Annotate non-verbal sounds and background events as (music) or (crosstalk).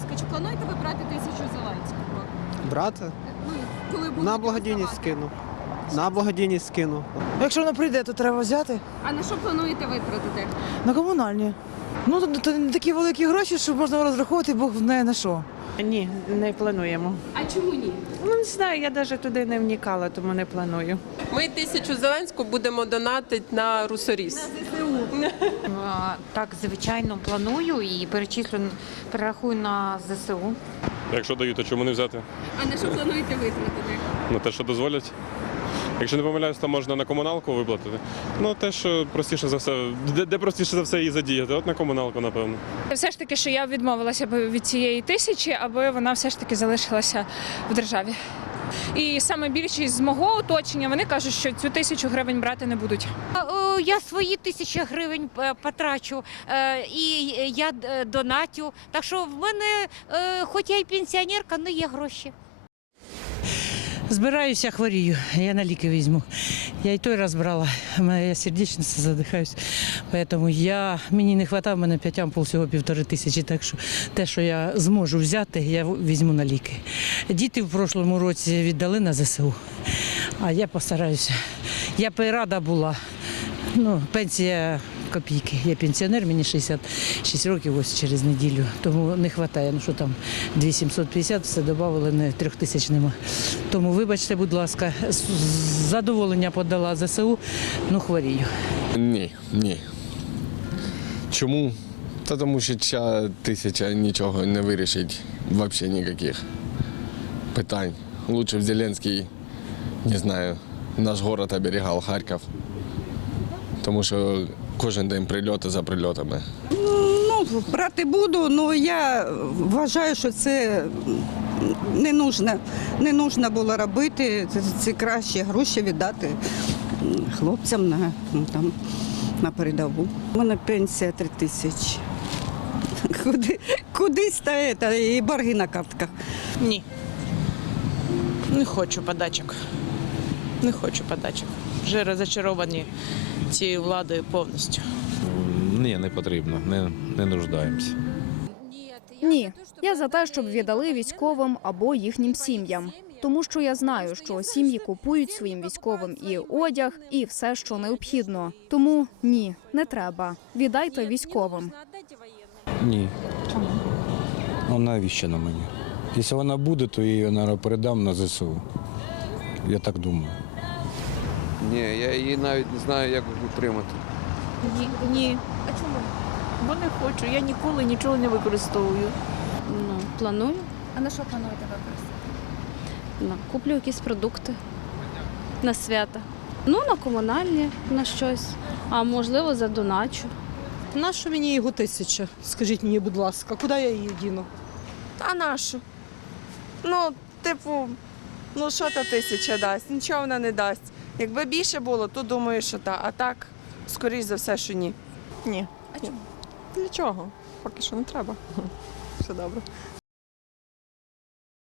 ласка, чи плануєте ви брати тисячу Зеленського? Брати? Ну, коли На благодійність скину. На благодійність скину. Якщо воно прийде, то треба взяти А на що плануєте витратити? на комунальні. Ну, то, то не такі великі гроші, що можна розраховувати Бог не на що. Ні, не плануємо. А чому ні? Ну не знаю, я навіть туди не вникала, тому не планую. Ми тисячу Зеленську будемо донатити на Русоріс. ЗСУ. (laughs) Так, звичайно, планую і перечислю, перерахую на ЗСУ. Якщо дають, то чому не взяти? А на що плануєте витратити? На те, що дозволять. Якщо не помиляюсь, то можна на комуналку виплатити. Ну, те, що простіше за все, де, де простіше за все її задіяти, от на комуналку, напевно. Все ж таки, що я відмовилася б від цієї тисячі, аби вона все ж таки залишилася в державі. І саме більшість з мого оточення вони кажуть, що цю тисячу гривень брати не будуть. Я свої тисячі гривень е, потрачу е, і я е, донатю. Так що в мене, хоч я і пенсіонерка, але є гроші. Збираюся, хворію, я на ліки візьму. Я і той раз брала, я сердечниця задихаюсь. Тому я, мені не вистачає, в мене 5 ампул всього півтори тисячі, так що те, що я зможу взяти, я візьму на ліки. Діти в прошлому році віддали на ЗСУ, а я постараюся. Я б рада була. Ну, пенсія копійки. Я пенсіонер, мені 66 років ось через неділю, тому не вистачає. Ну що там 2750, все додали, не трьох тисяч нема. Тому вибачте, будь ласка, задоволення подала ЗСУ, ну хворію. Ні, ні. Чому? Та тому що ця тисяча нічого не вирішить взагалі ніяких питань. Лучше б Зеленський, не знаю, наш город оберігав Харків. Тому що кожен день прильоти за прильотами. Ну, брати буду, але я вважаю, що це не нужно, не нужно було робити. Це, це краще гроші віддати хлопцям на, ну, там, на передову. У мене пенсія 3 тисячі. Куди, кудись та, та і борги на картках. Ні. Не хочу подачок. Не хочу подачок. Вже розочаровані цією владою повністю. Ні, не потрібно, не, не нуждаємося. Ні, я за те, щоб віддали військовим або їхнім сім'ям. Тому що я знаю, що сім'ї купують своїм військовим і одяг, і все, що необхідно. Тому ні, не треба. Віддайте військовим. Ні. Ну навіщо на мені? Якщо вона буде, то її мабуть, передам на ЗСУ. Я так думаю. Ні, я її навіть не знаю, як утримати. Ні. Ні. А чому? Бо не хочу. Я ніколи нічого не використовую. Ну, планую. А на що плануєте використати? Ну, куплю якісь продукти на свята. Ну, на комунальні, на щось, а можливо, задоначу. Нащо мені його тисяча? Скажіть мені, будь ласка, куди я її діну? А нашу? Ну, типу, ну що та тисяча дасть? Нічого вона не дасть. Якби більше було, то думаю, що та. А так, скоріш за все, що ні. Ні. А чому? Для чого? Поки що не треба. Все добре.